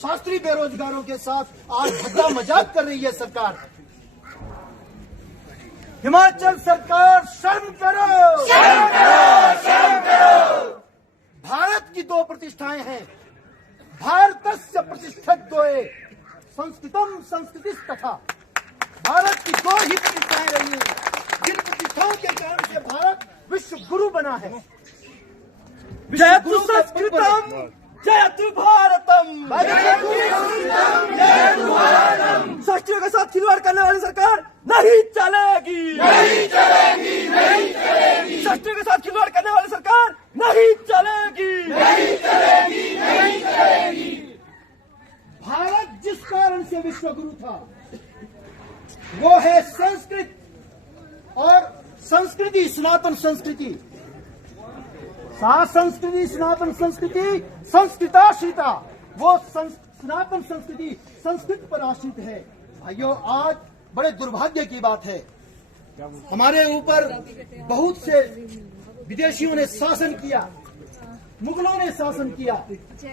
शास्त्री बेरोजगारों के साथ आज धक्का मजाक कर रही है सरकार। हिमाचल सरकार शर्म करो, शर्म करो, शर्म करो। भारत की दो प्रतिष्ठाएं हैं, भारतस्य प्रतिष्ठद्वये संस्कृतम संस्कृतिस्तथा। भारत की दो ही प्रतिष्ठाएं रही हैं, जिन प्रतिष्ठाओं के कारण से भारत विश्व गुरु बना है। जयतु संस्कृतम जयतु भारतम, शास्त्रियों के साथ खिलवाड़ करने वाली सरकार नहीं चलेगी, नहीं चलेगी, नहीं चलेगी। शास्त्रियों के साथ खिलवाड़ करने वाली सरकार नहीं चलेगी, नहीं चलेगी, नहीं चलेगी। भारत जिस कारण से विश्व गुरु था वो है संस्कृत और संस्कृति, सनातन संस्कृति। संस्कृति सनातन संस्कृति संस्कृताश्रिता, वो सनातन संस्कृति संस्कृत पर आश्रित है। भाइयों, आज बड़े दुर्भाग्य की बात है, हमारे ऊपर बहुत से विदेशियों ने शासन किया, मुगलों ने शासन किया,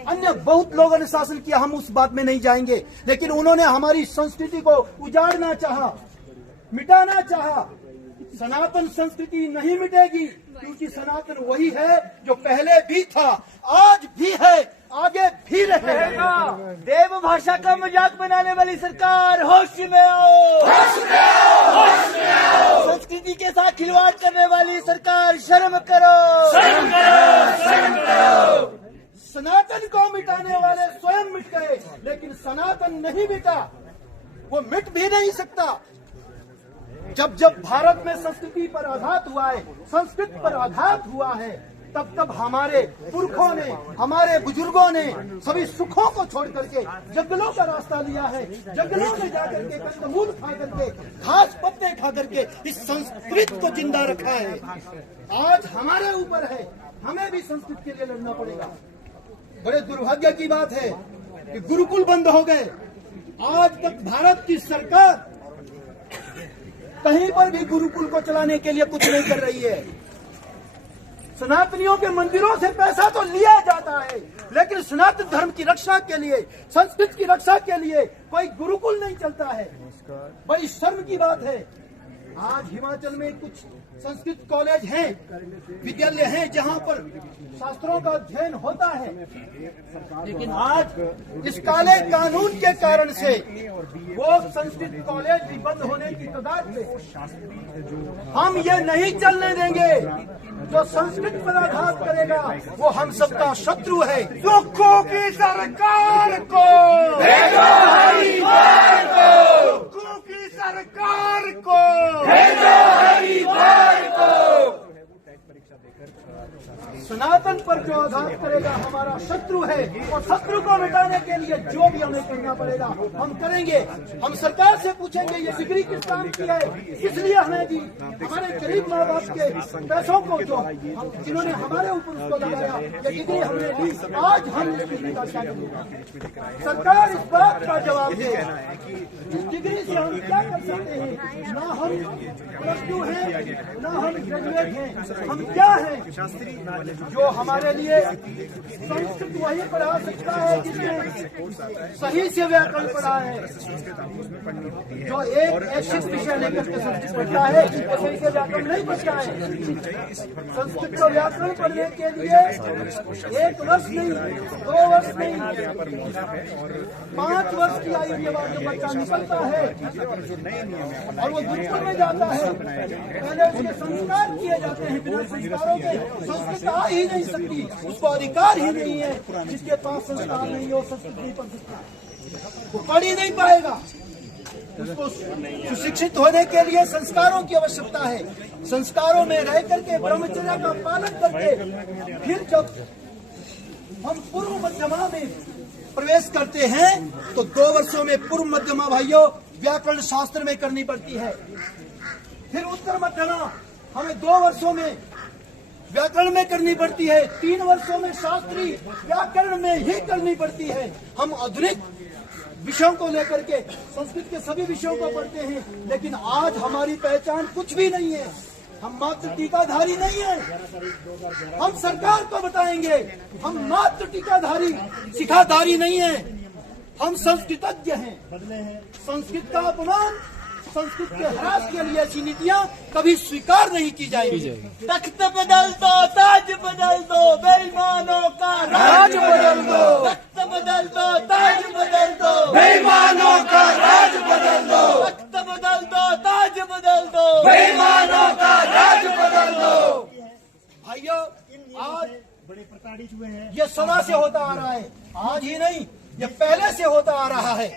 अन्य बहुत लोगों ने शासन किया, हम उस बात में नहीं जाएंगे। लेकिन उन्होंने हमारी संस्कृति को उजाड़ना चाहा, मिटाना चाहा। सनातन संस्कृति नहीं मिटेगी, क्योंकि सनातन वही है जो पहले भी था, आज भी है, आगे भी रहेगा। देव भाषा का मजाक बनाने वाली सरकार होश में आओ, होश में आओ, होश में आओ। संस्कृति के साथ खिलवाड़ करने वाली सरकार शर्म करो, शर्म करो, शर्म करो। सनातन को मिटाने वाले स्वयं मिट गए, लेकिन सनातन नहीं मिटा, वो मिट भी नहीं सकता। जब जब भारत में संस्कृति पर आघात हुआ है, संस्कृत पर आघात हुआ है, तब तब हमारे पुरखों ने, हमारे बुजुर्गों ने सभी सुखों को छोड़ करके जंगलों का रास्ता लिया है। जंगलों में जाकर के कंदमूल खा करके, घास पत्ते खा करके इस संस्कृत को जिंदा रखा है। आज हमारे ऊपर है, हमें भी संस्कृत के लिए लड़ना पड़ेगा। बड़े दुर्भाग्य की बात है कि गुरुकुल बंद हो गए। आज तक भारत की सरकार कहीं पर भी गुरुकुल को चलाने के लिए कुछ नहीं कर रही है। सनातनियों के मंदिरों से पैसा तो लिया जाता है, लेकिन सनातन धर्म की रक्षा के लिए, संस्कृत की रक्षा के लिए कोई गुरुकुल नहीं चलता है। बड़ी शर्म की बात है। आज हिमाचल में कुछ संस्कृत कॉलेज हैं, विद्यालय हैं, जहां पर शास्त्रों का अध्ययन होता है, लेकिन आज इस काले कानून के कारण से वो संस्कृत कॉलेज भी बंद होने की कगार पे। हम ये नहीं चलने देंगे। जो संस्कृत पर आघात करेगा वो हम सबका शत्रु है। दुखों की सरकार को भेजो हरिद्वार को, दुखों की सरकार को भेजो हरिद्वार को। सनातन पर जो आघात करेगा हमारा शत्रु है, और शत्रु को मिटाने के लिए जो भी हमें करना पड़ेगा हम करेंगे। हम सरकार से पूछेंगे ये डिग्री किस काम की है, किस लिए हमें दी। हमारे गरीब माँ बाप के पैसों को जो जिन्होंने हमारे ऊपर उसको लगाया, ये डिग्री हमने ली, आज हम इस डिग्री का क्या करेंगे। सरकार इस बात का जवाब दे, इस डिग्री से हम क्या कर सकते हैं। ना हम प्लस 2 हैं, ना हम ग्रेजुएट हैं, हम क्या हैं। जो हमारे लिए संस्कृत वही पढ़ा सकता है जिसने सही से व्याकरण पढ़ा है। जो एक ऐच्छिक विषय लेकर के संस्कृत पढ़ता है वो सही से व्याकरण नहीं पढ़ता है। संस्कृत का व्याकरण पढ़ने के लिए 1 वर्ष नहीं, 2 वर्ष नहीं, 5 वर्ष की आयु के बाद जो बच्चा निकलता है और वो गुरुकुल में जाता है, पहले उसके संस्कार किए जाते हैं। बिना संस्कारों के संस्कृत आ ही नहीं सकती, उसको अधिकार ही नहीं है। जिसके पास संस्कार नहीं हो, संस्कृत नहीं पढ़ सकता, वो पढ़ ही नहीं पाएगा। उसको सुशिक्षित होने के लिए संस्कारों की आवश्यकता है। संस्कारों में रह करके, ब्रह्मचर्य का पालन करके, फिर जब हम पूर्व मध्यमा में प्रवेश करते हैं तो 2 वर्षों में पूर्व मध्यमा भाइयों व्याकरण शास्त्र में करनी पड़ती है। फिर उत्तर मध्यमा हमें 2 वर्षों में व्याकरण में करनी पड़ती है, 3 वर्षों में शास्त्री व्याकरण में ही करनी पड़ती है। हम आधुनिक विषयों को लेकर के संस्कृत के सभी विषयों को पढ़ते हैं, लेकिन आज हमारी पहचान कुछ भी नहीं है। हम मात्र टीकाधारी नहीं है। हम सरकार को बताएंगे हम मात्र टीकाधारी सिखाधारी नहीं है। हम संस्कृतज्ञ हैं, बदले हैं। संस्कृत का अपमान, संस्कृत के ह्रास के लिए ऐसी नीतियाँ कभी स्वीकार नहीं की जाएगी। तख्त बदल दो, ताज बदल दो, बेईमानों का राज बदल दो। तख्त बदल दो, ताज बदल दो, बेईमानों का राज बदल दो। तख्त बदल दो, ताज बदल दो, बेईमानों का राज बदल दो। भाइयों, आज बड़े प्रताड़ित हुए हैं। ये सदा से होता आ रहा है, आज ही नहीं, ये पहले से होता आ रहा है।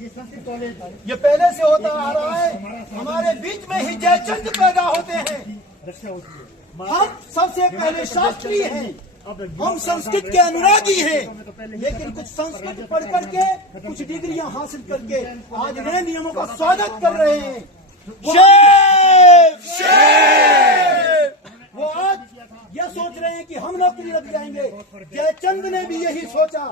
ये संस्कृत कॉलेज ये पहले से होता आ रहा है। हमारे बीच में ही जयचंद पैदा होते हैं। रक्षा होती है। हम सबसे पहले शास्त्रीय हैं, हम संस्कृत के अनुरागी हैं, लेकिन कुछ संस्कृत पढ़ करके, कुछ डिग्रियां हासिल करके आज नए नियमों का स्वागत कर रहे हैं। वो आज यह सोच रहे हैं कि हम नौकरी लग जाएंगे। जयचंद ने भी यही सोचा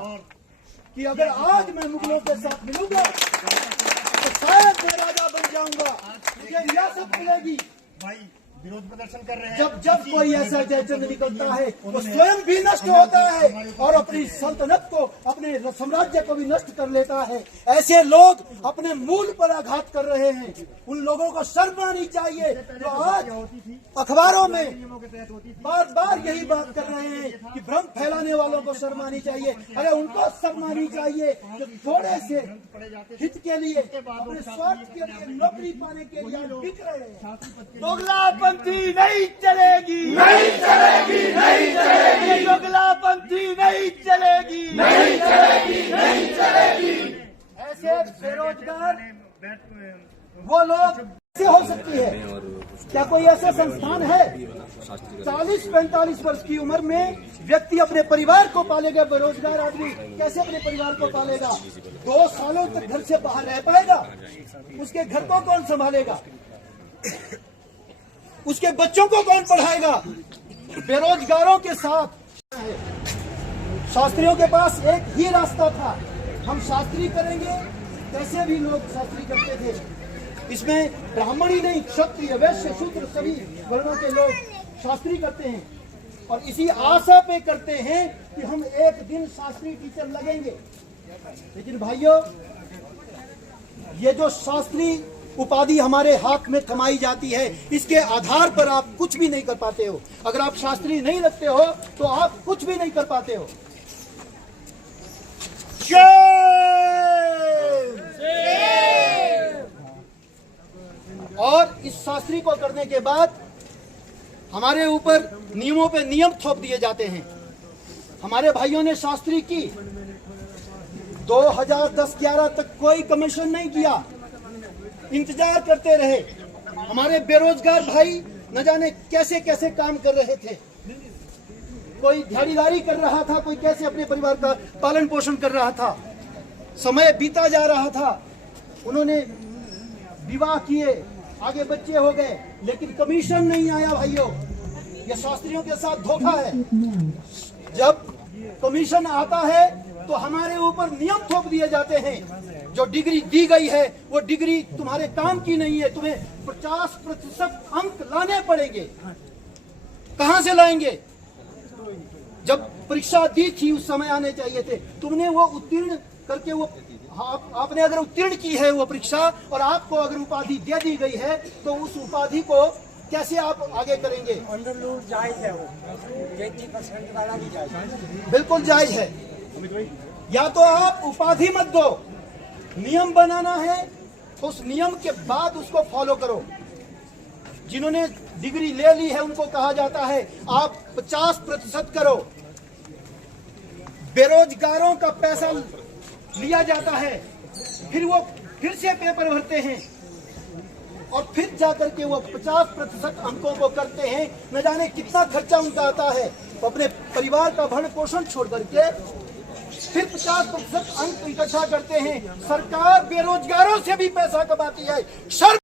कि अगर आज मैं मुगलों के साथ मिलूंगा तो शायद मैं राजा बन जाऊंगा, मुझे रियासत मिलेगी। भाई विरोध प्रदर्शन कर रहे हैं। जब कोई ऐसा जयचंद निकलता है वो स्वयं भी नष्ट होता है और अपनी सल्तनत को, अपने साम्राज्य को भी नष्ट कर लेता है। ऐसे लोग अपने मूल पर आघात कर रहे हैं। उन लोगों को शर्म आनी चाहिए जो आज अखबारों में नियमों के तहत होती थी। बार बार यही बात कर रहे हैं कि भ्रम फैलाने वालों को शर्म आनी चाहिए। अरे उनको शर्म आनी चाहिए जो थोड़े से हित के लिए, अपने स्वार्थ के लिए, नौकरी पाने के लिए बिक रहे हैं। दोगलापंथी नहीं चलेगी, नहीं चलेगी, नहीं चलेगी। दोगलापंथी नहीं चलेगी, नहीं चलेगी, नहीं चलेगी। ऐसे बेरोजगार वो लोग कैसे हो सकती है? क्या कोई ऐसा संस्थान है? 40-45 वर्ष की उम्र में व्यक्ति अपने परिवार को पालेगा। बेरोजगार आदमी कैसे अपने परिवार को पालेगा? 2 सालों तक घर से बाहर रह पाएगा? उसके घर को कौन संभालेगा? उसके बच्चों को कौन पढ़ाएगा? बेरोजगारों के साथ शास्त्रियों के पास एक ही रास्ता था, हम शास्त्री करेंगे। कैसे भी लोग शास्त्री करते थे, इसमें ब्राह्मण ही नहीं, क्षत्रिय, वैश्य, शूद्र सभी वर्णों के लोग शास्त्री करते हैं और इसी आशा पे करते हैं कि हम एक दिन शास्त्री टीचर लगेंगे। लेकिन भाइयों, ये जो शास्त्री उपाधि हमारे हाथ में कमाई जाती है, इसके आधार पर आप कुछ भी नहीं कर पाते हो। अगर आप शास्त्री नहीं लगते हो तो आप कुछ भी नहीं कर पाते हो। और इस शास्त्री को करने के बाद हमारे ऊपर नियमों पे नियम थोप दिए जाते हैं। हमारे भाइयों ने शास्त्री की 2010-11 तक कोई कमीशन नहीं किया, इंतजार करते रहे। हमारे बेरोजगार भाई न जाने कैसे कैसे काम कर रहे थे। कोई दिहाड़ीदारी कर रहा था, कोई कैसे अपने परिवार का पालन पोषण कर रहा था। समय बीता जा रहा था, उन्होंने विवाह किए, आगे बच्चे हो गए, लेकिन कमीशन नहीं आया। भाइयों, ये शास्त्रियों के साथ धोखा है। जब कमीशन आता है तो हमारे ऊपर नियम थोप दिए जाते हैं। जो डिग्री दी गई है वो डिग्री तुम्हारे काम की नहीं है, तुम्हें 50% अंक लाने पड़ेंगे। कहां से लाएंगे? जब परीक्षा दी थी उस समय आने चाहिए थे। तुमने वो उत्तीर्ण करके, वो आपने अगर उत्तीर्ण की है वो परीक्षा और आपको अगर उपाधि दे दी गई है तो उस उपाधि को कैसे आप आगे करेंगे? अंडरलूट जायज है, वो 80% वाला भी जायज है। बिल्कुल जायज है। या तो आप उपाधि मत दो, नियम बनाना है तो उस नियम के बाद उसको फॉलो करो। जिन्होंने डिग्री ले ली है उनको कहा जाता है आप 50% करो। बेरोजगारों का पैसा लिया जाता है, फिर वो फिर से पेपर भरते हैं और फिर जाकर के वो 50% अंकों को करते हैं। न जाने कितना खर्चा उनका आता है। वो अपने परिवार का भरण पोषण छोड़ करके फिर 50% अंक इकट्ठा करते हैं। सरकार बेरोजगारों से भी पैसा कमाती है।